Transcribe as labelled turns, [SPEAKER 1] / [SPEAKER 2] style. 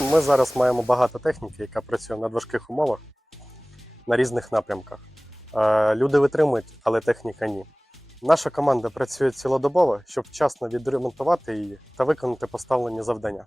[SPEAKER 1] Ми зараз маємо багато техніки, яка працює в надважких умовах на різних напрямках. Е, люди витримують, але техніка ні. Наша команда працює цілодобово, щоб вчасно відремонтувати її та виконати поставлені завдання.